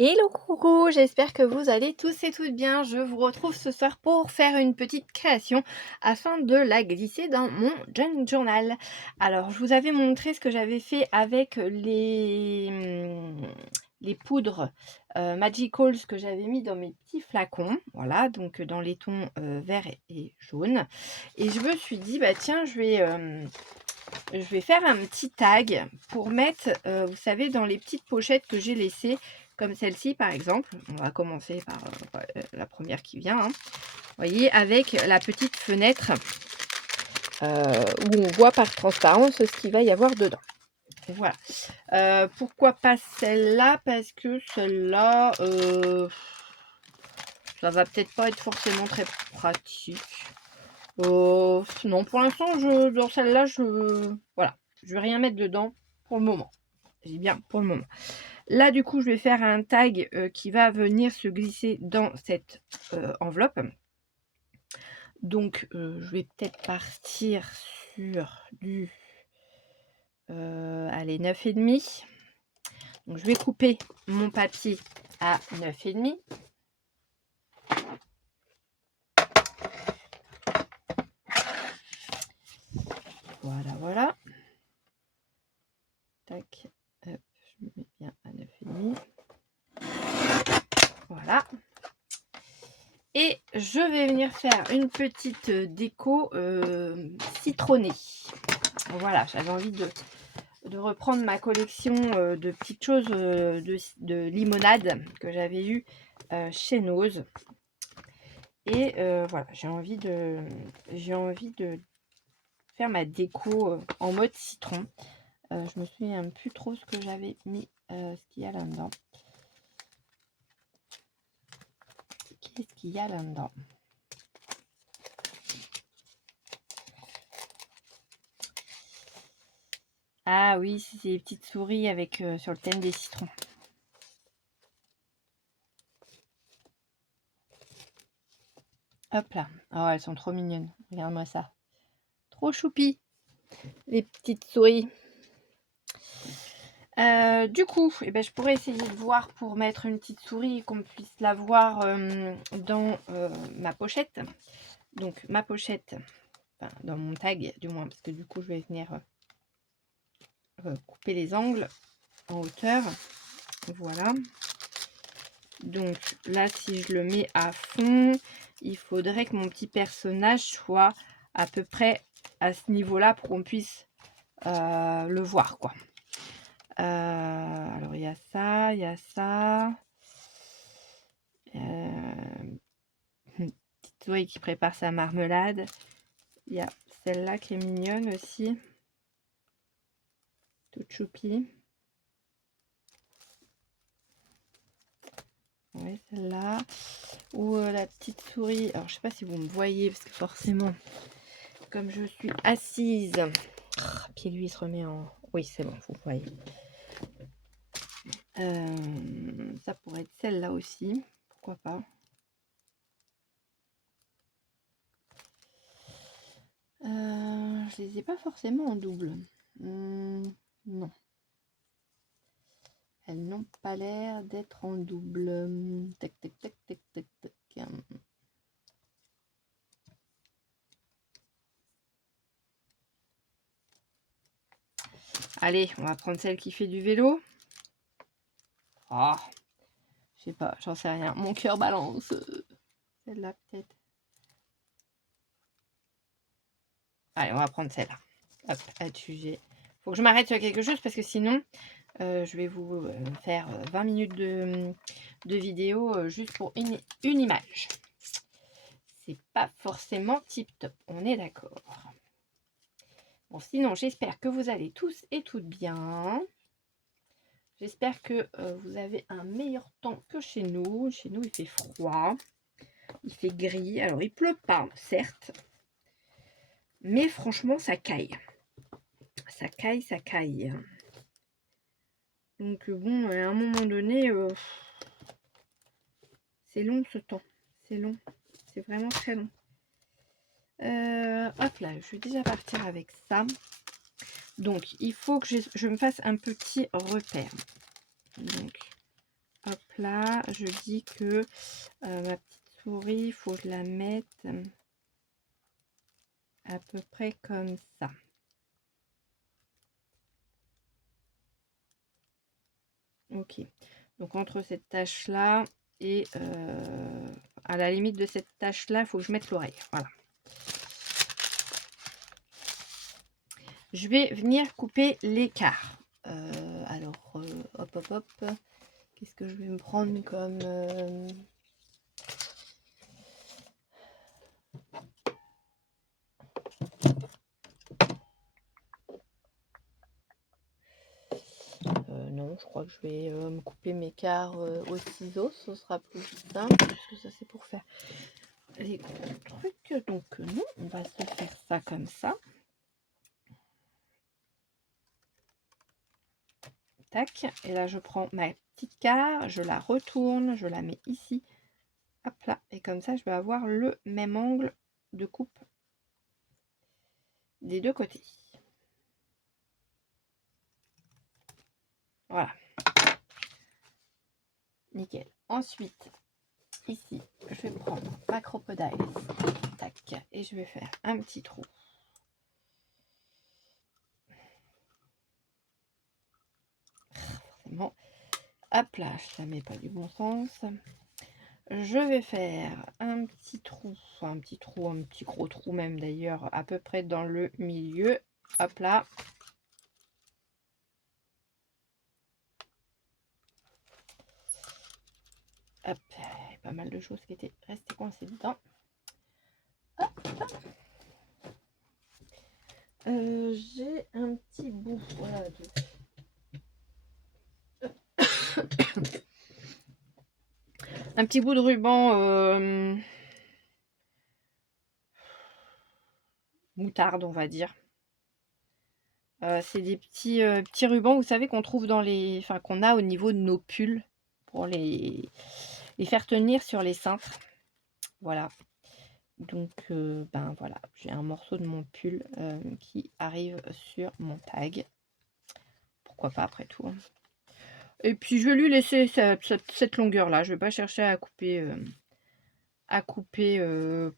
Hello coucou, j'espère que vous allez tous et toutes bien. Je vous retrouve ce soir pour faire une petite création afin de la glisser dans mon junk journal. Alors, je vous avais montré ce que j'avais fait avec les poudres Magicals que j'avais mis dans mes petits flacons. Voilà, donc dans les tons vert et jaune. Et je me suis dit, bah tiens, je vais faire un petit tag pour mettre, vous savez, dans les petites pochettes que j'ai laissées, comme celle-ci par exemple. On va commencer par la première qui vient. Hein. Vous voyez, avec la petite fenêtre où on voit par transparence ce qu'il va y avoir dedans. Voilà. Pourquoi pas celle-là? Parce que celle-là, ça va peut-être pas être forcément très pratique. Non, pour l'instant, dans celle-là, voilà, je vais rien mettre dedans pour le moment. Je dis bien pour le moment. Là, du coup, je vais faire un tag qui va venir se glisser dans cette enveloppe. Donc, je vais peut-être partir sur du allez, 9,5. Donc, je vais couper mon papier à 9,5. Voilà, voilà. Tac, hop, je me mets bien à 9,5. Voilà. Et je vais venir faire une petite déco citronnée. Voilà, j'avais envie de reprendre ma collection de petites choses de limonade que j'avais eu chez Nose. Et voilà, j'ai envie de faire ma déco en mode citron. Je me souviens plus trop ce que j'avais mis, ce qu'il y a là-dedans. Qu'est-ce qu'il y a là-dedans? Ah oui, c'est des petites souris avec sur le thème des citrons. Hop là. Oh, elles sont trop mignonnes. Regarde-moi ça. Trop choupi, les petites souris. Du coup, eh ben, je pourrais essayer de voir pour mettre une petite souris qu'on puisse la voir dans ma pochette. Donc ma pochette, enfin, dans mon tag du moins, parce que du coup je vais venir couper les angles en hauteur. Voilà. Donc là, si je le mets à fond, il faudrait que mon petit personnage soit à peu près à ce niveau-là pour qu'on puisse le voir, quoi. Alors il y a ça, il y a ça. Une petite souris qui prépare sa marmelade. Il y a celle-là qui est mignonne aussi. Toute choupie. Oui, celle-là. Ou la petite souris. Alors je sais pas si vous me voyez parce que forcément, comme je suis assise, puis lui il se remet en... Oui, c'est bon, vous voyez. Ça pourrait être celle-là aussi. Pourquoi pas. Je les ai pas forcément en double. Non. Elles n'ont pas l'air d'être en double. Tac, tac, tac, tac, tac, tac. Allez, on va prendre celle qui fait du vélo. Oh, je sais pas, j'en sais rien. Mon cœur balance. Celle-là, peut-être. Allez, on va prendre celle-là. Hop, adjugé. Faut que je m'arrête sur quelque chose parce que sinon, je vais vous faire 20 minutes de vidéo juste pour une image. C'est pas forcément tip top, on est d'accord. Bon, sinon, j'espère que vous allez tous et toutes bien. J'espère que vous avez un meilleur temps que chez nous. Chez nous, il fait froid. Il fait gris. Alors, il pleut pas, certes. Mais franchement, ça caille. Ça caille, ça caille. Donc, bon, à un moment donné, c'est long ce temps. C'est long. C'est vraiment très long. Hop là, je vais déjà partir avec ça. Donc, il faut que je me fasse un petit repère. Donc, hop là, je dis que ma petite souris, il faut que je la mette à peu près comme ça. Ok, donc entre cette tache là et à la limite de cette tache là, il faut que je mette l'oreille. Voilà. Je vais venir couper l'écart. Alors, hop hop hop. Qu'est-ce que je vais me prendre comme non, je crois que je vais me couper mes quarts au ciseau, ce sera plus simple, parce que ça c'est pour faire les gros trucs. Donc non, on va se faire ça comme ça. Tac, et là je prends ma petite quart, je la retourne, je la mets ici, hop là, et comme ça je vais avoir le même angle de coupe des deux côtés. Voilà. Nickel. Ensuite, ici, je vais prendre ma crocodile. Tac. Et je vais faire un petit trou. Forcément. Hop là, je la mets pas du bon sens. Je vais faire un petit trou, un petit gros trou même d'ailleurs, à peu près dans le milieu. Hop là. Hop, il y a pas mal de choses qui étaient restées coincées dedans. Hop. J'ai un petit bout, voilà. Un petit bout de ruban moutarde, on va dire. C'est des petits rubans, vous savez, qu'on trouve dans les, enfin qu'on a au niveau de nos pulls pour les faire tenir sur les cintres. Voilà. Donc ben voilà, j'ai un morceau de mon pull qui arrive sur mon tag. Pourquoi pas après tout. Et puis je vais lui laisser cette longueur là. Je vais pas chercher à couper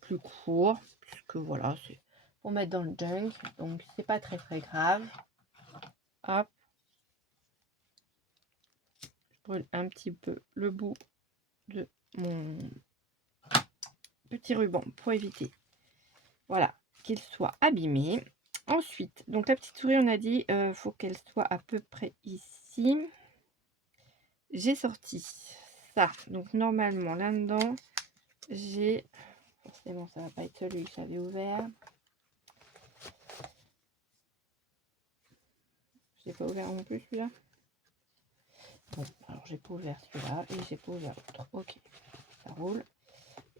plus court, puisque voilà, c'est pour mettre dans le junk, donc c'est pas très grave. Hop, je brûle un petit peu le bout de mon petit ruban pour éviter, voilà, qu'il soit abîmé. Ensuite, donc la petite souris, on a dit, faut qu'elle soit à peu près ici. J'ai sorti ça, donc normalement là-dedans, j'ai, forcément ça va pas être celui que j'avais ouvert. Je l'ai pas ouvert non plus celui-là. Bon, alors j'ai pas ouvert celui-là et j'ai pas ouvert l'autre. Ok, ça roule.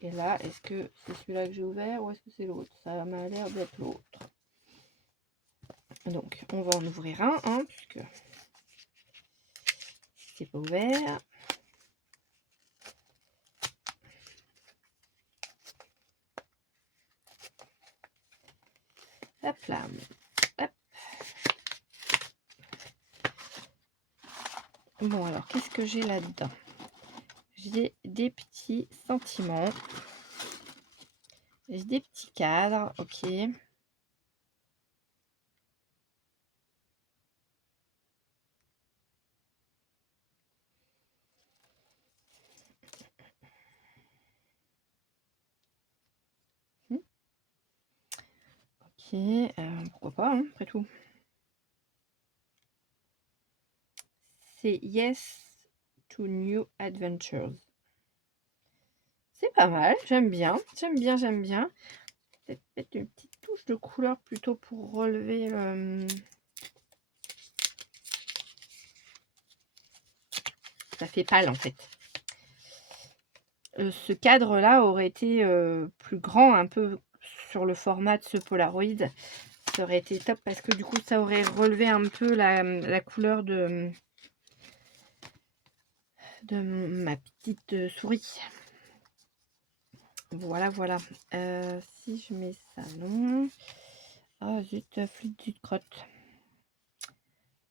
Et là, est-ce que c'est celui-là que j'ai ouvert ou est-ce que c'est l'autre? Ça m'a l'air d'être l'autre. Donc, on va en ouvrir un, hein, puisque c'est pas ouvert. Hop là. Hop. Bon, alors, qu'est-ce que j'ai là-dedans? J'ai des petits sentiments. J'ai des petits cadres, ok. Ok, pourquoi pas, hein, après tout. C'est Yes to New Adventures. C'est pas mal, j'aime bien, j'aime bien, j'aime bien. Peut-être mettre une petite touche de couleur plutôt pour relever le... Ça fait pâle en fait. Ce cadre-là aurait été plus grand, un peu sur le format de ce Polaroid. Ça aurait été top parce que du coup, ça aurait relevé un peu la couleur de ma petite souris. Voilà, voilà. Si je mets ça, non. Oh zut, flûte, zut, crotte.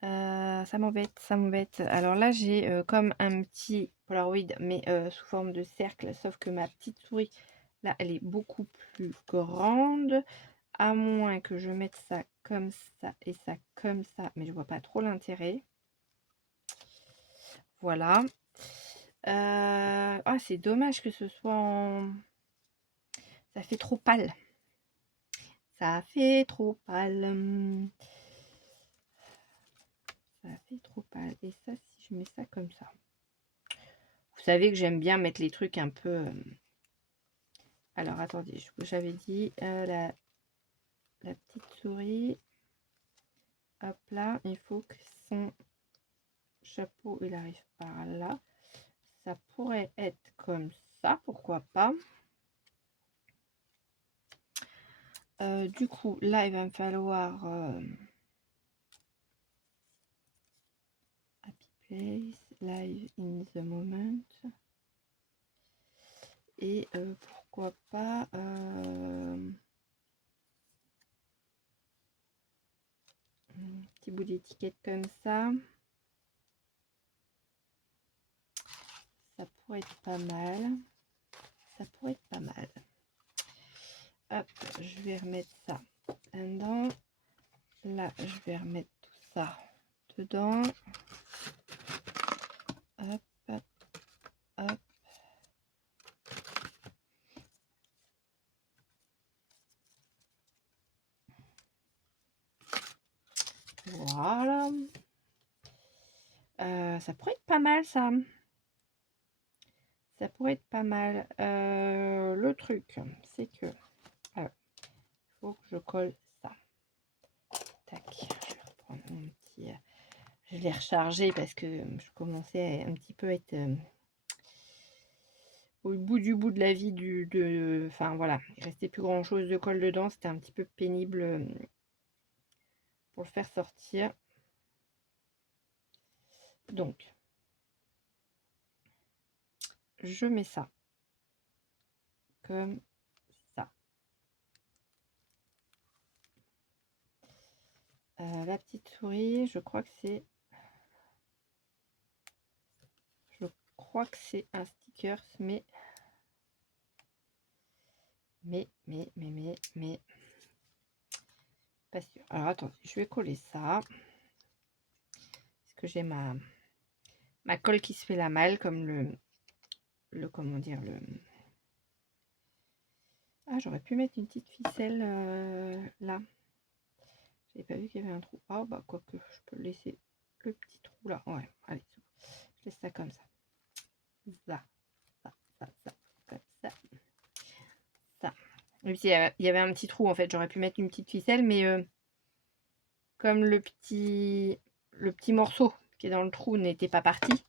Ça m'embête, ça m'embête. Alors là, j'ai comme un petit Polaroid, mais sous forme de cercle, sauf que ma petite souris, là, elle est beaucoup plus grande. À moins que je mette ça comme ça et ça comme ça, mais je vois pas trop l'intérêt. Voilà. Ah, c'est dommage que ce soit en... Ça fait trop pâle. Ça fait trop pâle. Ça fait trop pâle. Et ça, si je mets ça comme ça. Vous savez que j'aime bien mettre les trucs un peu... Alors, attendez, j'avais dit la petite souris. Hop là, il faut que son chapeau, il arrive par là. Ça pourrait être comme ça, pourquoi pas. Du coup, là, il va me falloir Happy Place, Live in the Moment. Et pourquoi pas un petit bout d'étiquette comme ça. Ça pourrait être pas mal. Ça pourrait être pas mal. Hop, je vais remettre ça dedans. Là, je vais remettre tout ça dedans. Hop, hop, hop. Voilà. Ça pourrait être pas mal, ça. Ça pourrait être pas mal. Le truc, c'est que... Alors, il faut que je colle ça. Tac. Je vais reprendre mon petit... Je l'ai rechargé parce que je commençais un petit peu à être au bout de la vie Enfin, voilà. Il restait plus grand-chose de colle dedans. C'était un petit peu pénible pour le faire sortir. Donc, je mets ça comme ça. La petite souris, je crois que c'est... Je crois que c'est un sticker, mais... Pas sûr. Alors, attendez, je vais coller ça. Parce que j'ai ma colle qui se fait la malle, comme comment dire, Ah, j'aurais pu mettre une petite ficelle là. J'avais pas vu qu'il y avait un trou. Ah, bah, quoique, je peux laisser le petit trou là. Ouais, allez, je laisse ça comme ça. Ça, comme ça. Ça. Et puis, il y avait un petit trou, en fait. J'aurais pu mettre une petite ficelle, mais comme le petit morceau qui est dans le trou n'était pas parti,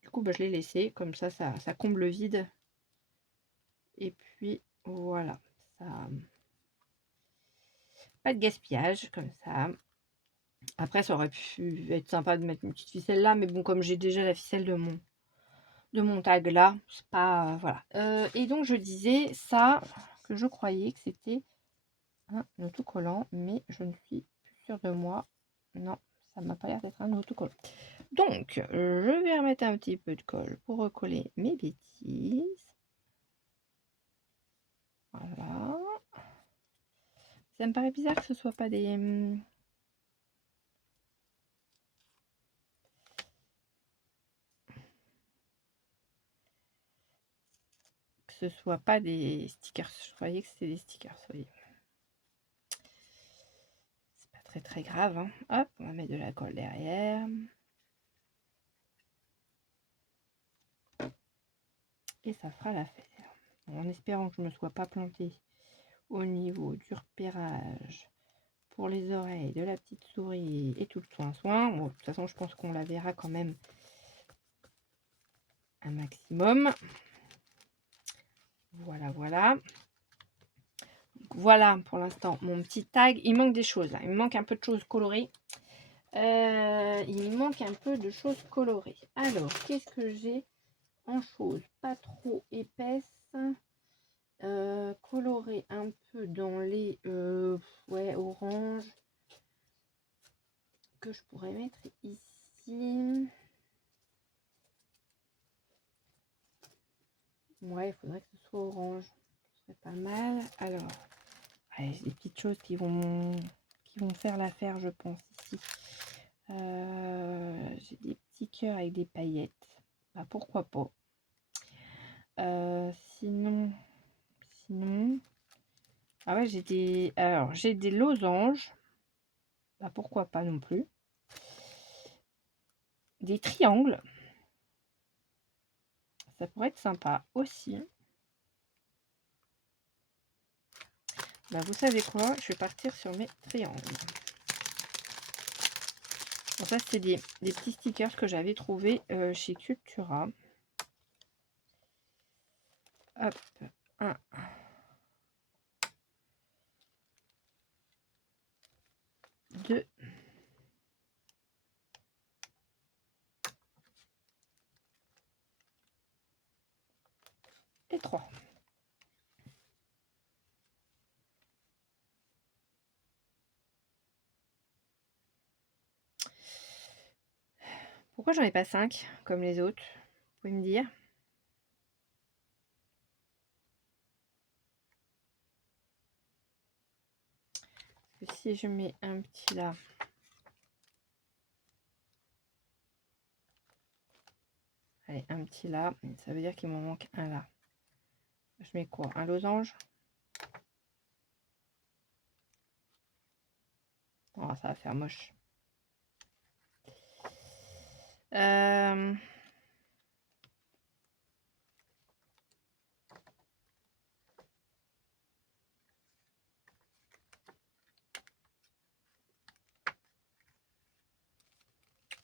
du coup, bah, je l'ai laissé. Comme ça, ça comble le vide. Et puis, voilà. Ça... Pas de gaspillage, comme ça. Après, ça aurait pu être sympa de mettre une petite ficelle là, mais bon, comme j'ai déjà la ficelle de mon tag là, c'est pas... voilà. Et donc, je disais ça, que je croyais que c'était un autocollant, mais je ne suis plus sûre de moi. Non, ça m'a pas l'air d'être un autocollant. Donc, je vais remettre un petit peu de colle pour recoller mes bêtises. Voilà. Ça me paraît bizarre que ce soit pas des... que ce soit pas des stickers. Je croyais que c'était des stickers, oui. C'est pas très très grave, hein. Hop, on va mettre de la colle derrière. Et ça fera l'affaire. En espérant que je ne me sois pas plantée au niveau du repérage pour les oreilles de la petite souris et tout le soin. Bon, de toute façon, je pense qu'on la verra quand même un maximum. Voilà, voilà. Voilà pour l'instant mon petit tag. Il manque des choses là. Il me manque un peu de choses colorées. Il me manque un peu de choses colorées. Alors, qu'est-ce que j'ai en choses pas trop épaisses, colorées un peu dans les ouais, orange, que je pourrais mettre ici. Ouais, il faudrait que ce soit orange. Ce serait pas mal. Alors, ouais, j'ai des petites choses qui vont faire l'affaire, je pense, ici. J'ai des petits cœurs avec des paillettes. Bah, pourquoi pas. Sinon... Ah ouais, j'ai des losanges. Bah, pourquoi pas non plus. Des triangles. Ça pourrait être sympa aussi. Bah, vous savez quoi? Je vais partir sur mes triangles. Bon, ça, c'est des petits stickers que j'avais trouvés chez Cultura. Hop, 1, 2, et 3. Pourquoi j'en ai pas 5 comme les autres? Vous pouvez me dire? Parce que si je mets un petit là, allez, un petit là, ça veut dire qu'il m'en manque un là. Je mets quoi? Un losange? Oh, ça va faire moche.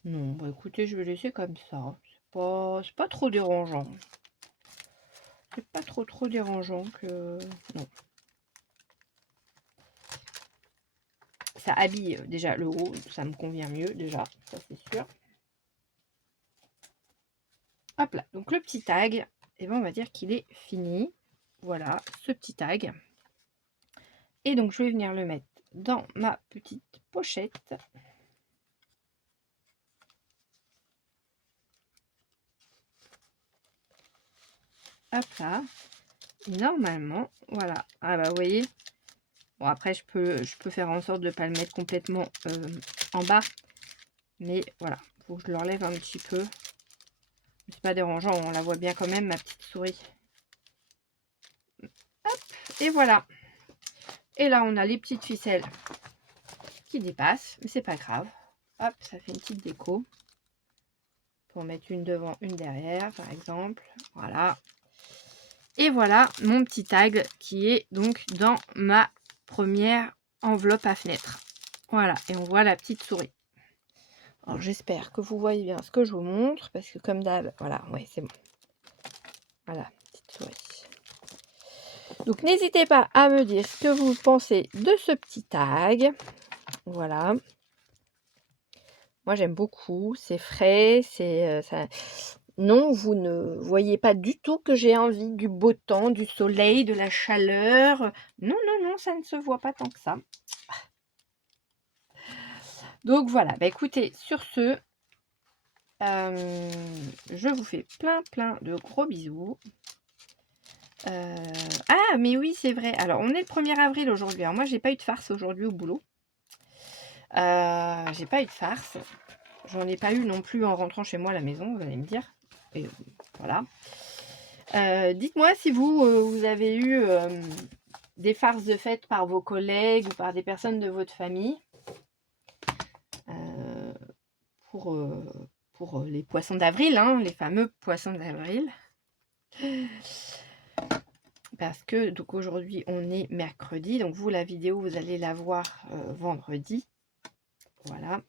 Non, bah écoutez, je vais laisser comme ça. C'est pas trop dérangeant. C'est pas trop dérangeant que... Non. Ça habille déjà le haut, ça me convient mieux déjà, ça c'est sûr. Hop là, donc le petit tag, et ben on va dire qu'il est fini. Voilà, ce petit tag. Et donc je vais venir le mettre dans ma petite pochette. Hop là. Et normalement, voilà. Ah bah vous voyez. Bon après je peux faire en sorte de ne pas le mettre complètement en bas. Mais voilà, faut que je l'enlève un petit peu. C'est pas dérangeant, on la voit bien quand même, ma petite souris. Hop, et voilà. Et là, on a les petites ficelles qui dépassent, mais c'est pas grave. Hop, ça fait une petite déco. Pour mettre une devant, une derrière, par exemple. Voilà. Et voilà mon petit tag qui est donc dans ma première enveloppe à fenêtre. Voilà, et on voit la petite souris. Alors, j'espère que vous voyez bien ce que je vous montre, parce que comme d'hab, voilà, ouais, c'est bon. Voilà, petite souris. Donc, n'hésitez pas à me dire ce que vous pensez de ce petit tag. Voilà. Moi, j'aime beaucoup. C'est frais. C'est ça... Non, vous ne voyez pas du tout que j'ai envie du beau temps, du soleil, de la chaleur. Non, non, non, ça ne se voit pas tant que ça. Donc, voilà. Bah, écoutez, sur ce, je vous fais plein de gros bisous. Ah, mais oui, c'est vrai. Alors, on est le 1er avril aujourd'hui. Alors, moi, j'ai pas eu de farce aujourd'hui au boulot. J'ai pas eu de farce. J'en ai pas eu non plus en rentrant chez moi à la maison, vous allez me dire. Et voilà. Dites-moi si vous avez eu des farces de fête par vos collègues ou par des personnes de votre famille. Pour les poissons d'avril, hein, les fameux poissons d'avril. Parce que donc aujourd'hui on est mercredi, donc vous la vidéo vous allez la voir vendredi. Voilà.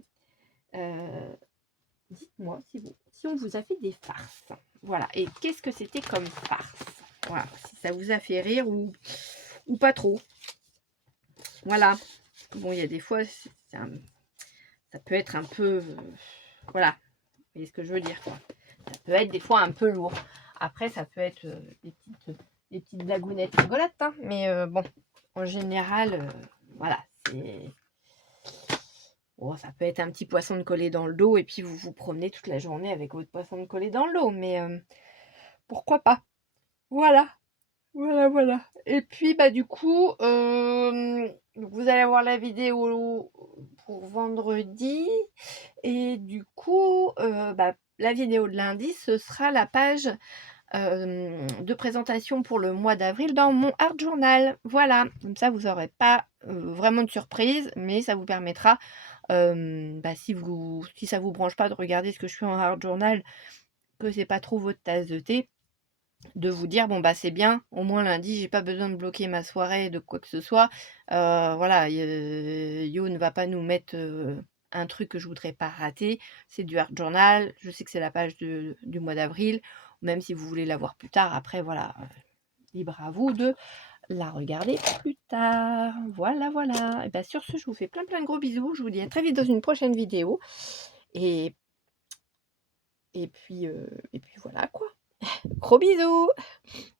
Dites-moi si on vous a fait des farces. Voilà. Et qu'est-ce que c'était comme farce? Voilà. Si ça vous a fait rire ou pas trop. Voilà. Bon, il y a des fois, ça peut être un peu... voilà. Vous voyez ce que je veux dire, quoi. Ça peut être des fois un peu lourd. Après, ça peut être des petites blagounettes rigolotes. Hein. Mais bon, en général, voilà. Oh, ça peut être un petit poisson de coller dans le dos et puis vous vous promenez toute la journée avec votre poisson de coller dans le dos, mais pourquoi pas? Voilà, voilà et puis, bah, du coup, vous allez avoir la vidéo pour vendredi et du coup, bah, la vidéo de lundi, ce sera la page, de présentation pour le mois d'avril dans mon art journal. Voilà, comme ça vous aurez pas, vraiment de surprise, mais ça vous permettra, bah, si ça vous branche pas de regarder ce que je fais en art journal, que c'est pas trop votre tasse de thé, de vous dire: «Bon, bah, c'est bien, au moins lundi, j'ai pas besoin de bloquer ma soirée de quoi que ce soit». Voilà, Yo ne va pas nous mettre, un truc que je voudrais pas rater. C'est du art journal, je sais que c'est la page du mois d'avril, même si vous voulez la voir plus tard, après voilà, libre à vous de la regarder plus tard. Voilà, voilà et bah, sur ce, je vous fais plein, plein de gros bisous. Je vous dis à très vite dans une prochaine vidéo et et puis voilà quoi. Gros bisous!